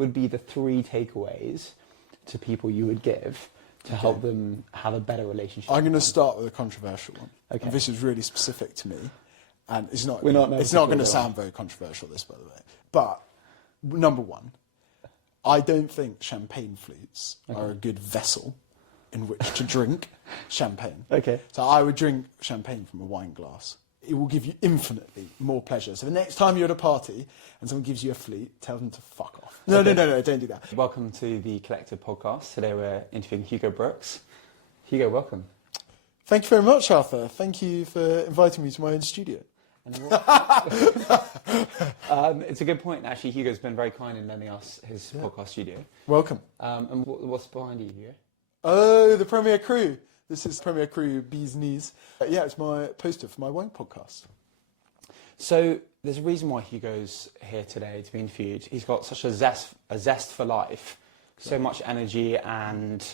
would be the 3 takeaways to people you would give to help them have a better relationship? I'm going to start with a controversial one. Okay. And this is really specific to me. And it's not It's not going to sound very controversial, this, by the way. But, number one, I don't think champagne flutes are a good vessel in which to drink champagne. Okay. So I would drink champagne from a wine glass. It will give you infinitely more pleasure. So the next time you're at a party and someone gives you a flute, tell them to fuck off. No, don't do that. Welcome to the Kollective Podcast. Today we're interviewing Hugo Brooks. Hugo, welcome. Thank you very much, Arthur. Thank you for inviting me to my own studio. It's a good point. Actually, Hugo's been very kind in lending us his podcast studio. Welcome. And what's behind you, Hugo? Oh, the Premier Crew. This is Premier Crew Bee's Knees. Yeah, it's my poster for my wine podcast. So there's a reason why Hugo's here today to be interviewed. He's got such a zest for life, so much energy, and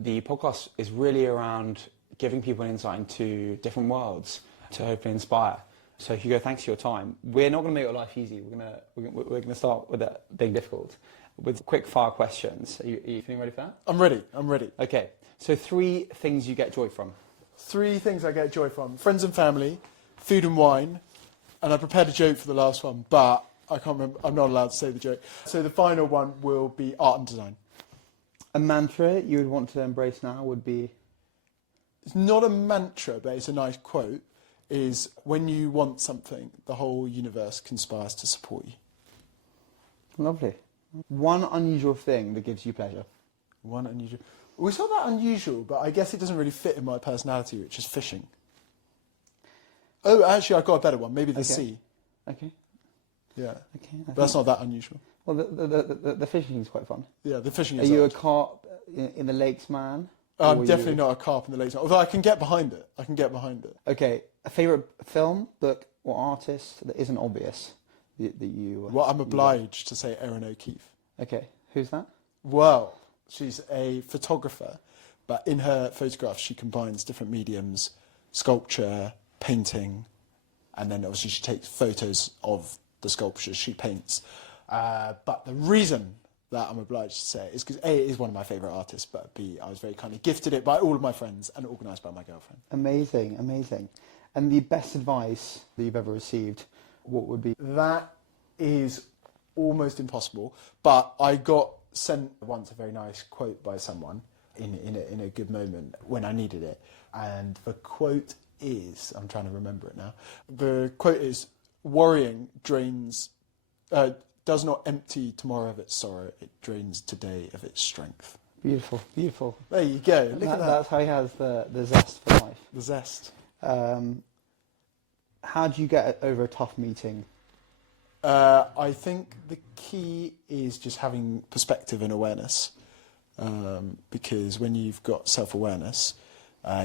the podcast is really around giving people an insight into different worlds to hopefully inspire. So Hugo, thanks for your time. We're not going to make your life easy. We're going to start with it being difficult, with quick fire questions. Are you feeling ready for that? I'm ready. Okay. So 3 things you get joy from. 3 things I get joy from: friends and family, food and wine, and I prepared a joke for the last one, but I can't remember. I'm not allowed to say the joke. So the final one will be art and design. A mantra you would want to embrace now would be? It's not a mantra, but it's a nice quote. Is when you want something, the whole universe conspires to support you. Lovely. One unusual thing that gives you pleasure. One unusual. Well, it's not that unusual, but I guess it doesn't really fit in my personality, which is fishing. Oh, actually, I've got a better one. Maybe the sea. Okay. Yeah. Okay. But that's not that unusual. Well, the fishing is quite fun. Yeah, the fishing Are is. you odd. a carp in the lakes man? I'm definitely not a carp in the lakes. Although I can get behind it. Okay. A favourite film, book, or artist that isn't obvious that you... Well, I'm obliged to say Erin O'Keefe. Okay. Who's that? Well, she's a photographer, but in her photographs she combines different mediums, sculpture, painting, and then obviously she takes photos of the sculptures she paints. But the reason that I'm obliged to say it is because A, it is one of my favourite artists, but B, I was very kindly gifted it by all of my friends and organised by my girlfriend. Amazing. And the best advice that you've ever received, what would be? That is almost impossible, but I got sent once a very nice quote by someone in a good moment when I needed it. And the quote is, I'm trying to remember it now, the quote is, worrying does not empty tomorrow of its sorrow, it drains today of its strength. Beautiful. There you go, look at that. That's how he has the zest for life. The zest. How do you get over a tough meeting? I think the key is just having perspective and awareness, because when you've got self-awareness,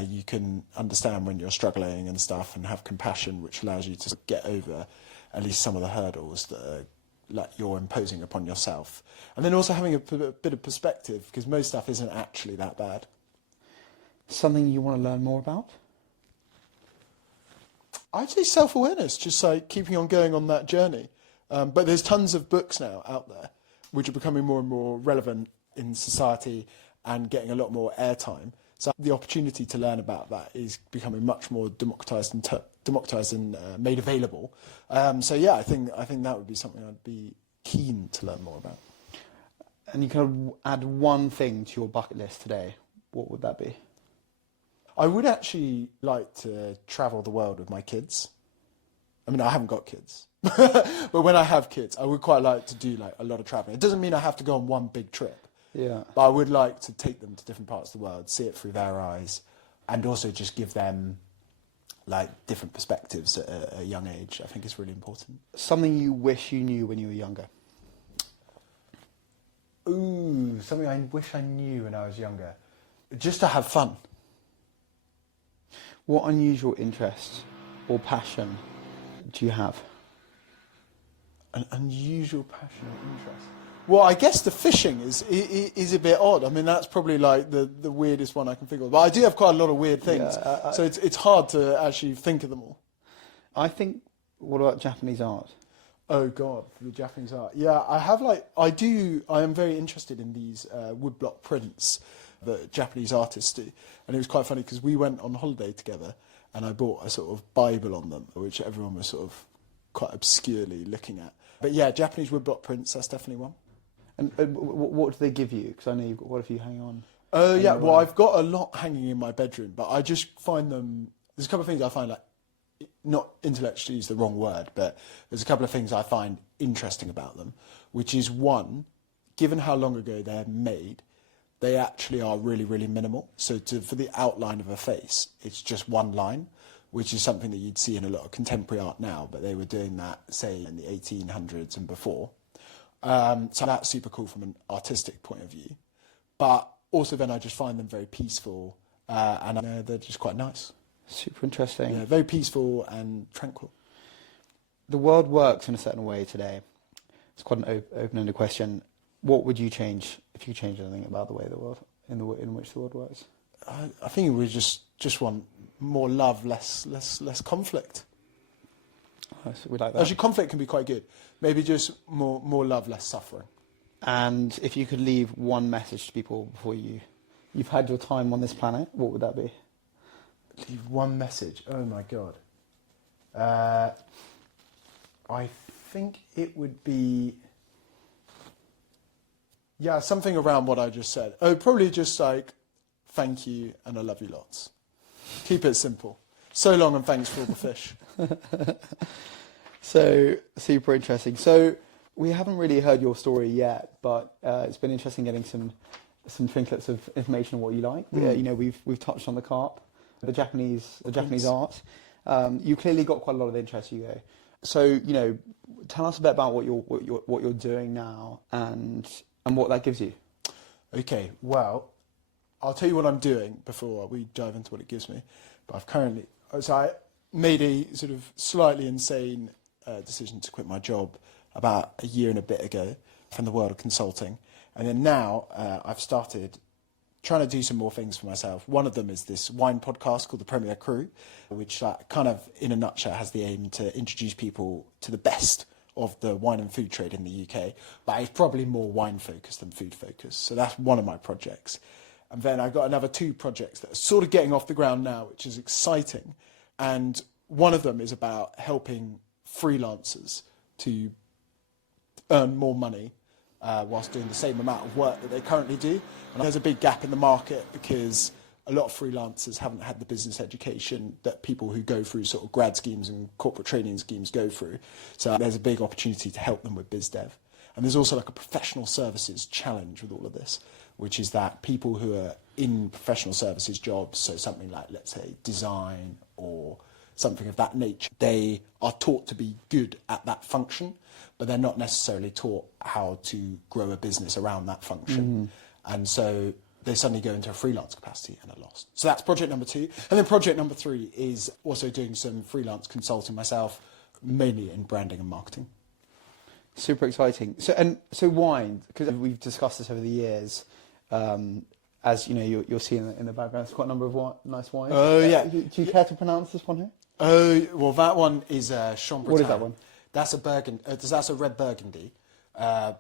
you can understand when you're struggling and stuff and have compassion, which allows you to get over at least some of the hurdles that you're imposing upon yourself. And then also having a bit of perspective, because most stuff isn't actually that bad. Something you want to learn more about? I'd say self-awareness, just like keeping on going on that journey. But there's tons of books now out there which are becoming more and more relevant in society and getting a lot more airtime. So the opportunity to learn about that is becoming much more democratized and made available. So yeah, I think that would be something I'd be keen to learn more about. And you can add one thing to your bucket list today. What would that be? I would actually like to travel the world with my kids. I mean, I haven't got kids, but when I have kids, I would quite like to do a lot of traveling. It doesn't mean I have to go on one big trip. Yeah. But I would like to take them to different parts of the world, see it through their eyes, and also just give them different perspectives at a young age. I think it's really important. Something you wish you knew when you were younger? Ooh, something I wish I knew when I was younger. Just to have fun. What unusual interest or passion do you have? An unusual passion or interest? Well, I guess the fishing is a bit odd. I mean, that's probably the weirdest one I can think of. But I do have quite a lot of weird things, so it's hard to actually think of them all. I think, what about Japanese art? Oh God, for the Japanese art. Yeah, I am very interested in these woodblock prints that Japanese artists do. And it was quite funny because we went on holiday together and I bought a sort of Bible on them, which everyone was sort of quite obscurely looking at. But yeah, Japanese woodblock prints, that's definitely one. And what do they give you? Because I know you've got quite a few hanging on. Oh yeah, well I've got a lot hanging in my bedroom, but I just find them, there's a couple of things I find, like, not intellectually is the wrong word, but there's a couple of things I find interesting about them, which is one, given how long ago they're made, they actually are really, really minimal. So for the outline of a face, it's just one line, which is something that you'd see in a lot of contemporary art now, but they were doing that, say, in the 1800s and before. So that's super cool from an artistic point of view. But also then I just find them very peaceful, and they're just quite nice. Super interesting. Yeah, very peaceful and tranquil. The world works in a certain way today. It's quite an open-ended question. What would you change if you changed anything about the way the world, in which the world works? I think we just want more love, less conflict. Oh, so we like that. Actually, conflict can be quite good. Maybe just more love, less suffering. And if you could leave one message to people before you've had your time on this planet, what would that be? Leave one message. Oh my God. I think it would be, yeah, something around what I just said. Oh, probably just like, thank you and I love you lots. Keep it simple. So long and thanks for all the fish. So, super interesting. So, we haven't really heard your story yet, but it's been interesting getting some trinklets of information on what you like. You know, we've touched on the carp, the Japanese art. You clearly got quite a lot of interest, Hugo. So, you know, tell us a bit about what you're doing now and what that gives you. Okay, well, I'll tell you what I'm doing before we dive into what it gives me. But I made a sort of slightly insane decision to quit my job about a year and a bit ago from the world of consulting. And then now I've started trying to do some more things for myself. One of them is this wine podcast called The Premier Cru, which kind of, in a nutshell, has the aim to introduce people to the best of the wine and food trade in the UK. But it's probably more wine focused than food focused. So that's one of my projects. And then I've got another 2 projects that are sort of getting off the ground now, which is exciting. And one of them is about helping freelancers to earn more money whilst doing the same amount of work that they currently do. And there's a big gap in the market because a lot of freelancers haven't had the business education that people who go through sort of grad schemes and corporate training schemes go through. So there's a big opportunity to help them with biz dev. And there's also like a professional services challenge with all of this, which is that people who are in professional services jobs, so something like, let's say, design or something of that nature, they are taught to be good at that function, but they're not necessarily taught how to grow a business around that function. And so they suddenly go into a freelance capacity and are lost. So that's project number 2. And then project number 3 is also doing some freelance consulting myself, mainly in branding and marketing. Super exciting. So wine, because we've discussed this over the years, as you know, you'll see in the background, there's quite a number of nice wines. Oh yeah. Do you care to pronounce this one here? Oh well, that one is Champ. What is that one? That's a red Burgundy. So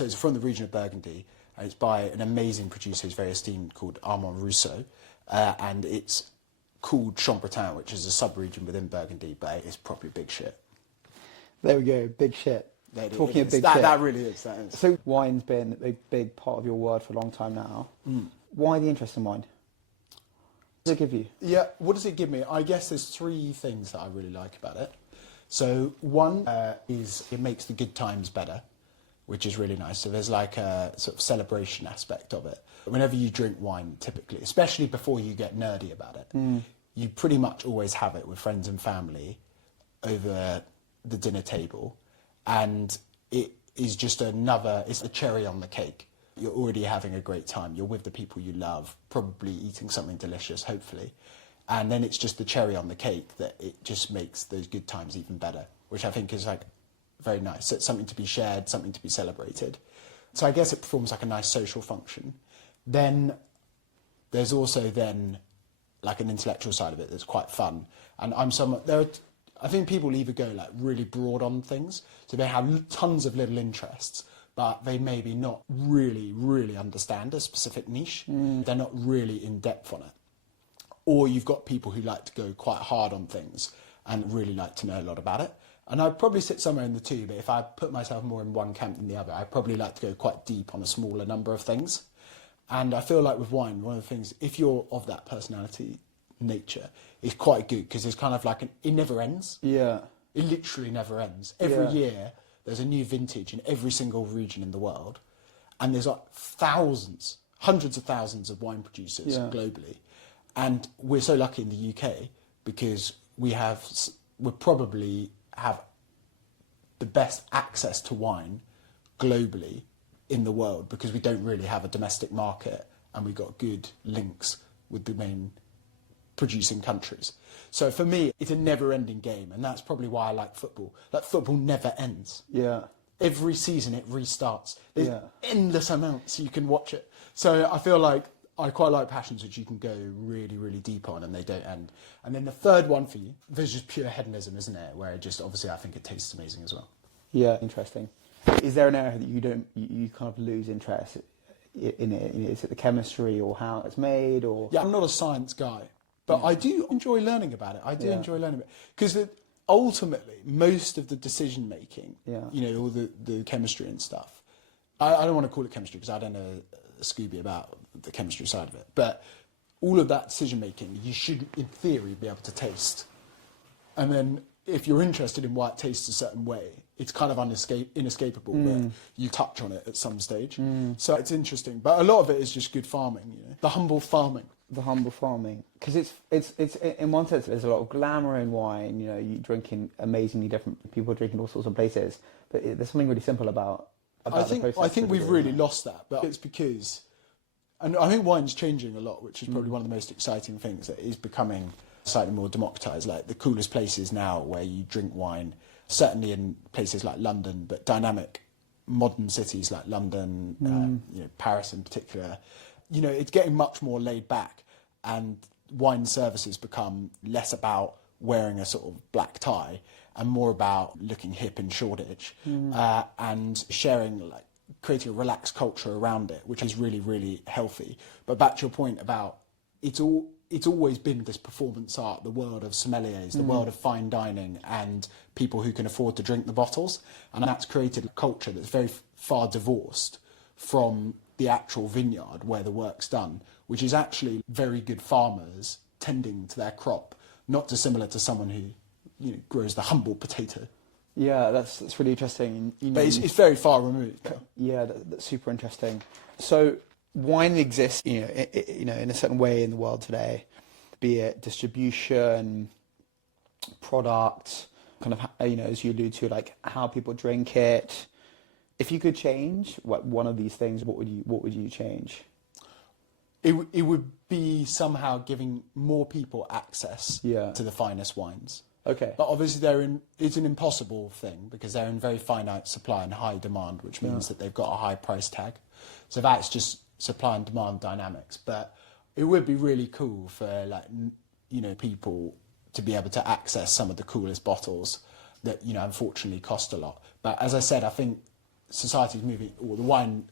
it's from the region of Burgundy, and it's by an amazing producer who's very esteemed called Armand Rousseau, and it's called Champ, which is a sub-region within Burgundy, but it's properly big shit. There we go, big shit. Talking of big shit. That really is. That is. So wine's been a big part of your world for a long time now. Why the interest in wine? What does it give you? Yeah, what does it give me? I guess there's 3 things that I really like about it. So one is it makes the good times better, which is really nice. So there's like a sort of celebration aspect of it. Whenever you drink wine, typically, especially before you get nerdy about it, you pretty much always have it with friends and family over the dinner table. And it is just it's a cherry on the cake. You're already having a great time. You're with the people you love, probably eating something delicious, hopefully. And then it's just the cherry on the cake that it just makes those good times even better, which I think is like very nice. So it's something to be shared, something to be celebrated. So I guess it performs like a nice social function. Then there's also then like an intellectual side of it that's quite fun. And I think people either go like really broad on things, so they have tons of little interests, but they maybe not really understand a specific niche. They're not really in depth on it. Or you've got people who like to go quite hard on things and really like to know a lot about it. And I'd probably sit somewhere in the two, but if I put myself more in one camp than the other, I'd probably like to go quite deep on a smaller number of things. And I feel like with wine, one of the things, if you're of that personality nature, it's quite good because it's kind of like it never ends. Yeah. It literally never ends. Every year, there's a new vintage in every single region in the world. And there's like thousands, hundreds of thousands of wine producers globally. And we're so lucky in the UK because we probably have the best access to wine globally in the world because we don't really have a domestic market and we've got good links with the main producing countries. So for me, it's a never-ending game, and that's probably why I like football. Like, football never ends. Yeah. Every season it restarts. There's endless amounts you can watch it. So I feel like I quite like passions which you can go really, really deep on and they don't end. And then the third one for you, there's just pure hedonism, isn't it? Where it just, obviously, I think it tastes amazing as well. Yeah, interesting. Is there an area that you kind of lose interest in it? Is it the chemistry or how it's made, or? Yeah, I'm not a science guy, but I do enjoy learning about it. Enjoy learning about it because ultimately most of the decision making, all the chemistry and stuff. I don't want to call it chemistry because I don't know a Scooby about the chemistry side of it, but all of that decision making you should, in theory, be able to taste. And then if you're interested in why it tastes a certain way, it's kind of inescapable, but you touch on it at some stage. So it's interesting. But a lot of it is just good farming, the humble farming. The humble farming. Because it's in one sense, there's a lot of glamour in wine, you drinking amazingly different, people drinking all sorts of places, but there's something really simple about the process. I think we've really lost that, but it's because, and I think wine's changing a lot, which is probably one of the most exciting things, that is becoming slightly more democratized. Like the coolest places now where you drink wine, certainly in places like London, but dynamic modern cities like London, Paris in particular, it's getting much more laid back, and wine services become less about wearing a sort of black tie and more about looking hip in Shoreditch and sharing, like creating a relaxed culture around it, which is really, really healthy. But back to your point about it's always been this performance art, the world of sommeliers, the world of fine dining, and people who can afford to drink the bottles. And that's created a culture that's very far divorced from the actual vineyard where the work's done, which is actually very good farmers tending to their crop, not dissimilar to someone who, grows the humble potato. Yeah, that's really interesting. But it's very far removed. Yeah, that's super interesting. So wine exists, in a certain way in the world today, be it distribution, product, kind of, as you allude to, like how people drink it. If you could change one of these things, what would you change? It would be somehow giving more people access to the finest wines. Okay. But obviously it's an impossible thing because they're in very finite supply and high demand, which means that they've got a high price tag. So that's just supply and demand dynamics. But it would be really cool for people to be able to access some of the coolest bottles that, unfortunately cost a lot. But as I said, I think society is moving, or the wine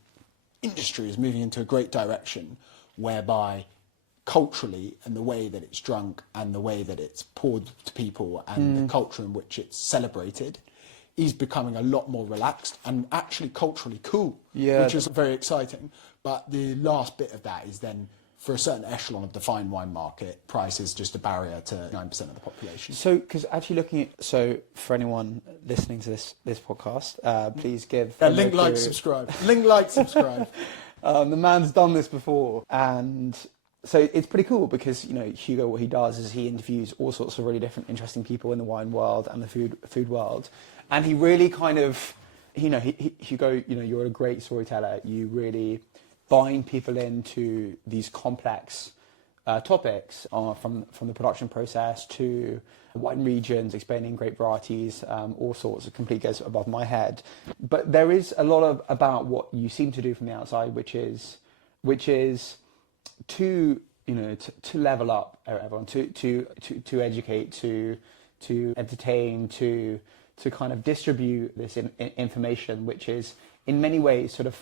industry is moving into a great direction whereby culturally, and the way that it's drunk and the way that it's poured to people and the culture in which it's celebrated is becoming a lot more relaxed and actually culturally cool, which is very exciting. But the last bit of that is then, for a certain echelon of the fine wine market, price is just a barrier to 9% of the population. So, because actually for anyone listening to this podcast, please give... link, like, subscribe. Link, like, subscribe. The man's done this before, and so it's pretty cool because, Hugo, what he does is he interviews all sorts of really different, interesting people in the wine world and the food world, and he really kind of, Hugo, you're a great storyteller. You really bind people into these complex topics from the production process to wine regions, explaining great varieties, all sorts. It completely goes above my head. But there is a lot about what you seem to do from the outside, which is to level up everyone, to educate, to to entertain, to kind of distribute this information, which is in many ways sort of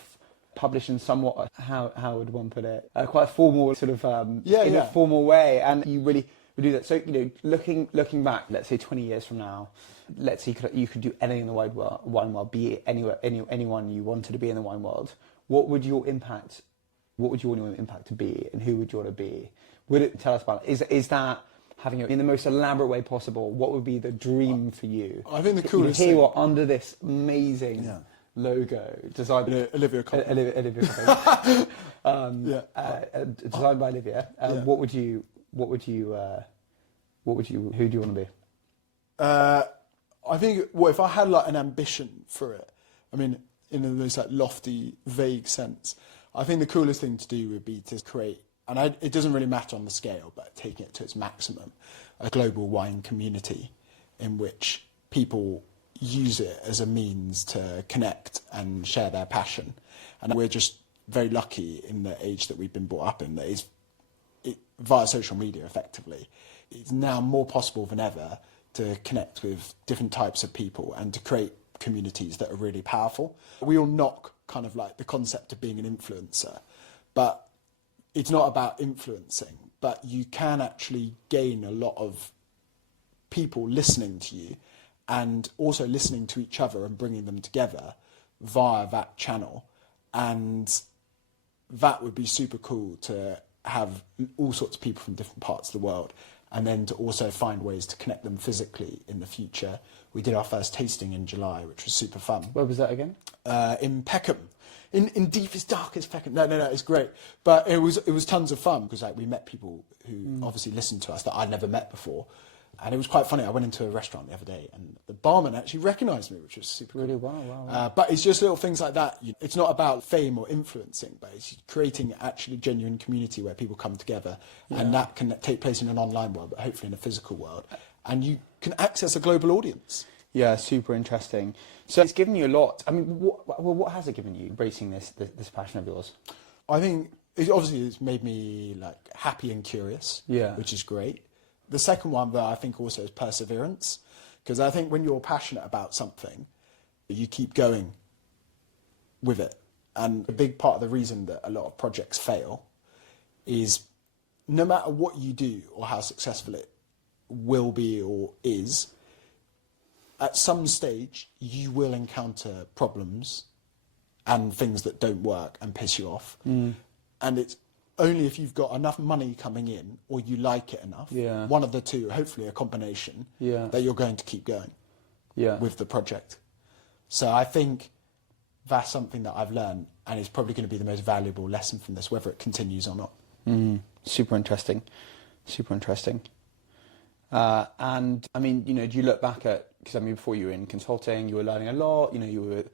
published in somewhat, how would one put it, quite a formal sort of a formal way, and you really would do that. So looking back, let's say 20 years from now, let's say you could do anything in the wine world, be anywhere, anyone you wanted to be in the wine world. What would your impact to be, and who would you want to be? Would it tell us about it? Is that having it in the most elaborate way possible? What would be the dream for you? I think the coolest thing... thing... Here we are under this amazing logo designed by Olivia Colman. Designed by Olivia. What would you? Who do you want to be? I think, if I had like an ambition for it, I mean, in a most like lofty, vague sense, I think the coolest thing to do would be to create, and it doesn't really matter on the scale, but taking it to its maximum, a global wine community in which people use it as a means to connect and share their passion. And we're just very lucky in the age that we've been brought up in, that is via social media effectively. It's now more possible than ever to connect with different types of people and to create communities that are really powerful. We all knock kind of like the concept of being an influencer, but it's not about influencing, but you can actually gain a lot of people listening to you and also listening to each other and bringing them together via that channel. And that would be super cool, to have all sorts of people from different parts of the world, and then to also find ways to connect them physically in the future. We did our first tasting in July, which was super fun. Where was that again? In Peckham, in deepest, darkest Peckham. No, it's great. But it was tons of fun, because like we met people who obviously listened to us that I'd never met before. And it was quite funny. I went into a restaurant the other day and the barman actually recognised me, which was super cool. Really? Wow. But it's just little things like that. It's not about fame or influencing, but it's creating actually genuine community where people come together. Yeah. And that can take place in an online world, but hopefully in a physical world. And you can access a global audience. Yeah, super interesting. So it's given you a lot. I mean, what has it given you, embracing this passion of yours? I think it's made me like happy and curious, which is great. The second one, though, I think also is perseverance, because I think when you're passionate about something, you keep going with it. And a big part of the reason that a lot of projects fail is no matter what you do or how successful it will be or is, at some stage you will encounter problems and things that don't work and piss you off. And it's only if you've got enough money coming in, or you like it enough, one of the two, hopefully a combination, that you're going to keep going with the project. So I think that's something that I've learned, and it's probably going to be the most valuable lesson from this, whether it continues or not. Super interesting. And I mean, do you look back at, because I mean, before you were in consulting, you were learning a lot, you were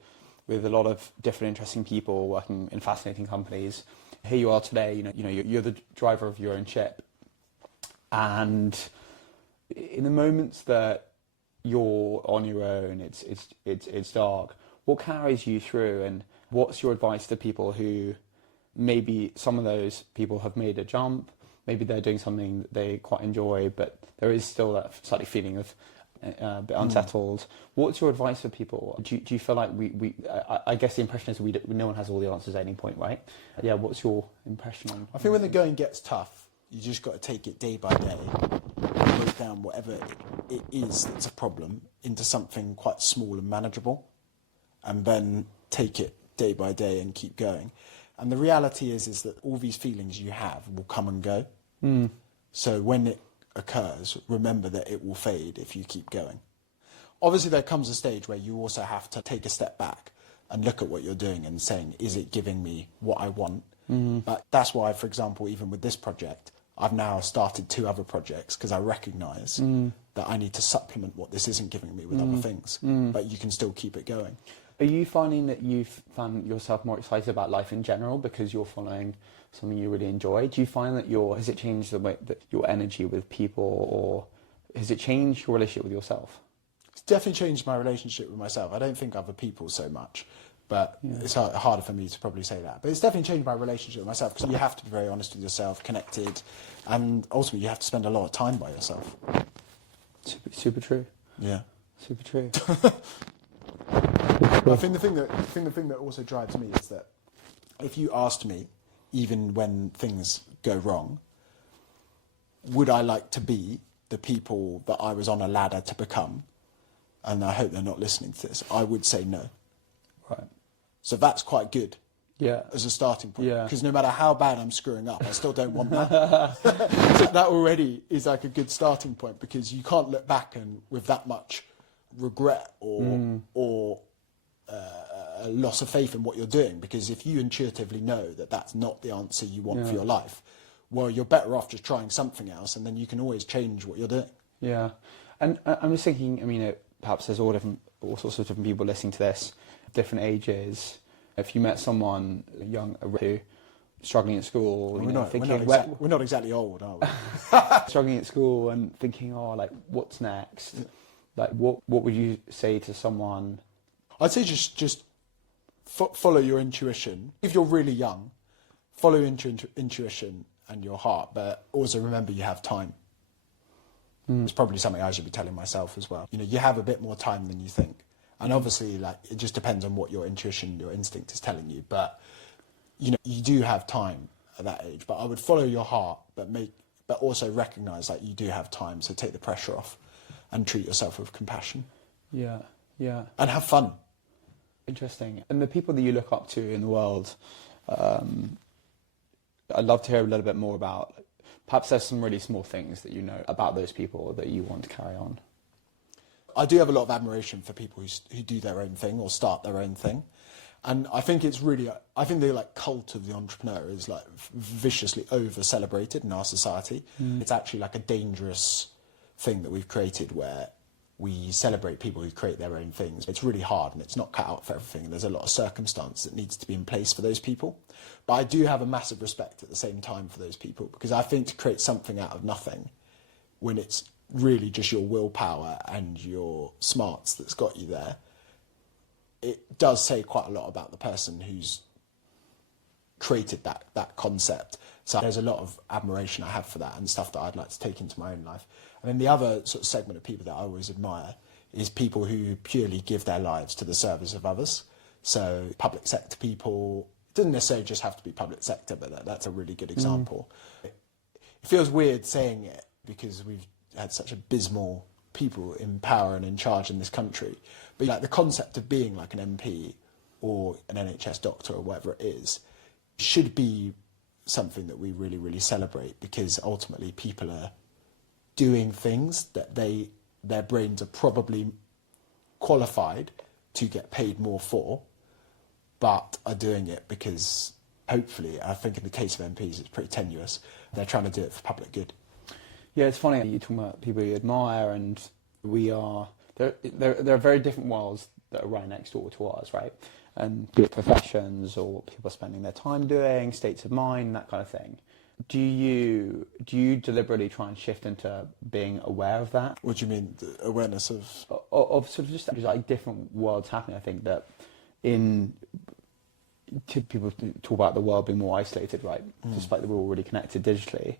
with a lot of different interesting people working in fascinating companies. Here you are today, you're the driver of your own ship. And in the moments that you're on your own, it's dark. What carries you through, and what's your advice to people who maybe some of those people have made a jump, maybe they're doing something that they quite enjoy, but there is still that slightly feeling of a bit unsettled. What's your advice for people? Do you feel like I guess the impression is no one has all the answers at any point, right? Yeah, what's your impression on... I think when the going gets tough, you just got to take it day by day, and break down whatever it is that's a problem into something quite small and manageable, and then take it day by day and keep going. And the reality is that all these feelings you have will come and go. So when it occurs, remember that it will fade if you keep going. Obviously, there comes a stage where you also have to take a step back and look at what you're doing and saying, is it giving me what I want? But that's why, for example, even with this project, I've now started 2 other projects, because I recognise that I need to supplement what this isn't giving me with other things. But you can still keep it going. Are you finding that you've found yourself more excited about life in general because you're following something you really enjoy? Do you find that has it changed the way that your energy with people, or has it changed your relationship with yourself? It's definitely changed my relationship with myself. I don't think other people so much, but it's harder for me to probably say that. But it's definitely changed my relationship with myself, because you have to be very honest with yourself, connected, and ultimately you have to spend a lot of time by yourself. Super true. Yeah. Super true. I think the thing that also drives me is that if you asked me, even when things go wrong, would I like to be the people that I was on a ladder to become? And I hope they're not listening to this. I would say no. Right. So that's quite good. Yeah. As a starting point. Yeah. Because no matter how bad I'm screwing up, I still don't want that. So that already is like a good starting point, because you can't look back and with that much regret or a loss of faith in what you're doing, because if you intuitively know that that's not the answer you want for your life, well, you're better off just trying something else, and then you can always change what you're doing. Yeah. And I'm just thinking, I mean, perhaps there's all sorts of different people listening to this, different ages. If you met someone young who struggling at school, we're not exactly old, are we? struggling at school and thinking, oh, like, what's next? Like, what would you say to someone? I'd say just follow your intuition. If you're really young, follow intuition and your heart, but also remember you have time. It's probably something I should be telling myself as well. You know, you have a bit more time than you think. And obviously, like, it just depends on what your intuition, your instinct is telling you. But, you know, you do have time at that age. But I would follow your heart, but also recognise that you do have time. So take the pressure off and treat yourself with compassion. Yeah, yeah. And have fun. Interesting. And the people that you look up to in the world, I'd love to hear a little bit more about. Perhaps there's some really small things that you know about those people that you want to carry on. I do have a lot of admiration for people who do their own thing or start their own thing. And I think the like cult of the entrepreneur is like viciously over celebrated in our society. It's actually like a dangerous thing that we've created where we celebrate people who create their own things. It's really hard and it's not cut out for everything. There's a lot of circumstance that needs to be in place for those people. But I do have a massive respect at the same time for those people, because I think to create something out of nothing, when it's really just your willpower and your smarts that's got you there, it does say quite a lot about the person who's created that concept. So there's a lot of admiration I have for that and stuff that I'd like to take into my own life. And then the other sort of segment of people that I always admire is people who purely give their lives to the service of others. So public sector people, it doesn't necessarily just have to be public sector, but that's a really good example. It feels weird saying it because we've had such abysmal people in power and in charge in this country. But like the concept of being like an MP or an NHS doctor or whatever it is should be something that we really, really celebrate, because ultimately people are doing things that their brains are probably qualified to get paid more for, but are doing it because hopefully, I think in the case of MPs it's pretty tenuous, they're trying to do it for public good. Yeah, it's funny, you're talking about people you admire, and there are very different worlds that are right next door to ours, right? And be it professions or what people are spending their time doing, states of mind, that kind of thing. Do you deliberately try and shift into being aware of that? What do you mean, the awareness of sort of just like different worlds happening? I think that people talk about the world being more isolated, right? Despite that we're all really connected digitally.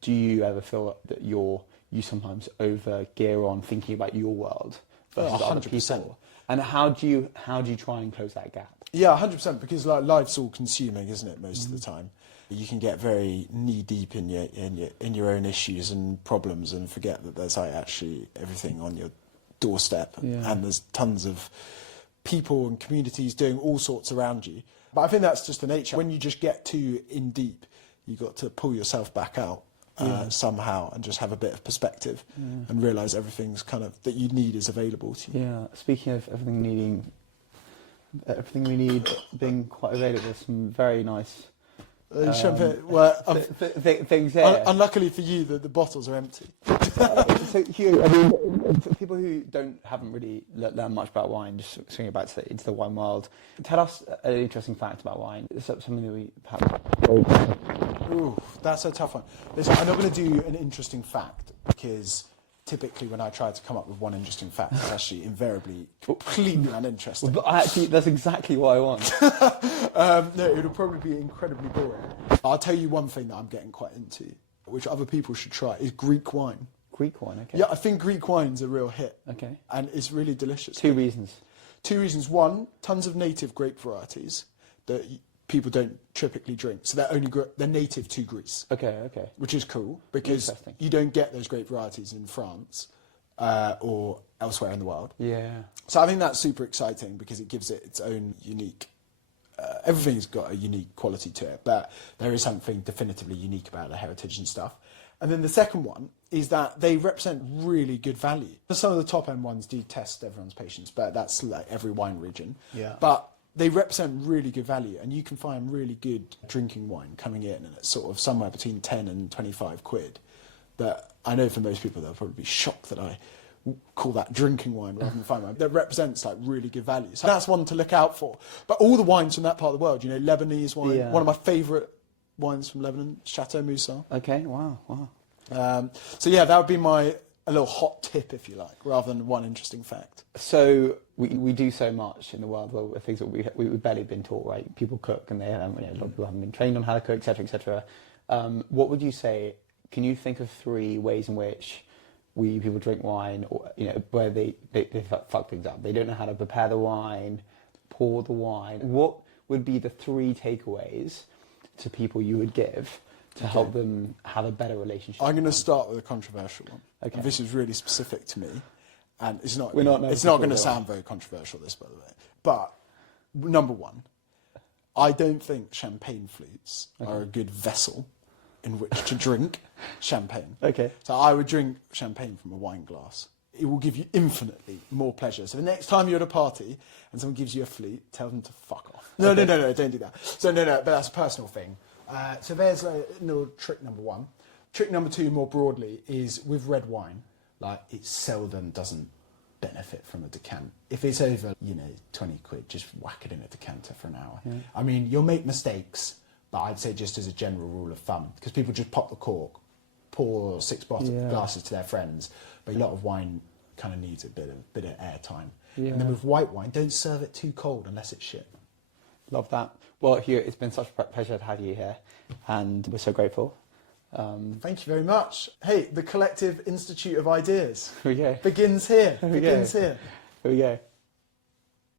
Do you ever feel that you sometimes over gear on thinking about your world versus 100%. Other people? And how do you try and close that gap? Yeah, 100%, because like life's all consuming, isn't it? Most of the time, you can get very knee deep in your own issues and problems, and forget that there's like actually everything on your doorstep, and there's tons of people and communities doing all sorts around you. But I think that's just the nature. When you just get too in deep, you got to pull yourself back out somehow and just have a bit of perspective and realise everything's kind of that you need is available to you. Yeah. Speaking of everything we need being quite available, some very nice things here. Unluckily for you, the bottles are empty. So, Hugo, I mean, for people who haven't really learned much about wine, just swinging back into the wine world, tell us an interesting fact about wine. Is that something that we perhaps... Ooh, that's a tough one. Listen, I'm not going to do an interesting fact, because typically when I try to come up with one interesting fact, it's actually invariably completely uninteresting. But actually, that's exactly what I want. No, it would probably be incredibly boring. I'll tell you one thing that I'm getting quite into, which other people should try, is Greek wine. Greek wine, okay. Yeah, I think Greek wine's a real hit. Okay. And it's really delicious. Two reasons. Two reasons. One, tons of native grape varieties that people don't typically drink. So they're native to Greece. Okay. Which is cool because you don't get those grape varieties in France or elsewhere in the world. Yeah. So I think that's super exciting because it gives it its own unique... everything's got a unique quality to it, but there is something definitively unique about the heritage and stuff. And then the second one is that they represent really good value. Some of the top-end ones do test everyone's patience, but that's like every wine region. Yeah. But they represent really good value, and you can find really good drinking wine coming in, and it's sort of somewhere between 10 and 25 quid. That I know for most people, they'll probably be shocked that I call that drinking wine rather than fine wine. That represents like really good value. So that's one to look out for. But all the wines from that part of the world, Lebanese wine, one of my favourite wines from Lebanon, Chateau Moussa. Okay, wow. So yeah, that would be a little hot tip, if you like, rather than one interesting fact. So we do so much in the world, well, things that we've barely been taught, right? People cook and they a lot of people haven't been trained on how to cook, etc., etc. What would you say, can you think of 3 ways in which people drink wine, or where they fuck things up? They don't know how to prepare the wine, pour the wine. What would be the 3 takeaways to people you would give to help them have a better relationship? I'm going to start with a controversial one. Okay. And this is really specific to me, and it's not. We're not it's not going to sound very controversial, this, by the way. But number 1, I don't think champagne flutes are a good vessel in which to drink champagne. Okay. So I would drink champagne from a wine glass. It will give you infinitely more pleasure. So the next time you're at a party and someone gives you a flute, tell them to fuck off. No, don't do that. So no, but that's a personal thing. So there's a little trick number 1. Trick number 2, more broadly, is with red wine, like it seldom doesn't benefit from a decant. If it's over, 20 quid, just whack it in a decanter for an hour. Yeah. I mean, you'll make mistakes, but I'd say just as a general rule of thumb, because people just pop the cork, pour 6 glasses to their friends, but a lot of wine kind of needs a bit of air time. Yeah. And then with white wine, don't serve it too cold unless it's shit. Love that. Well, Hugh, it's been such a pleasure to have you here, and we're so grateful. Thank you very much. Hey, the Kollective Institute of Ideas Here we go. begins here. Here we go.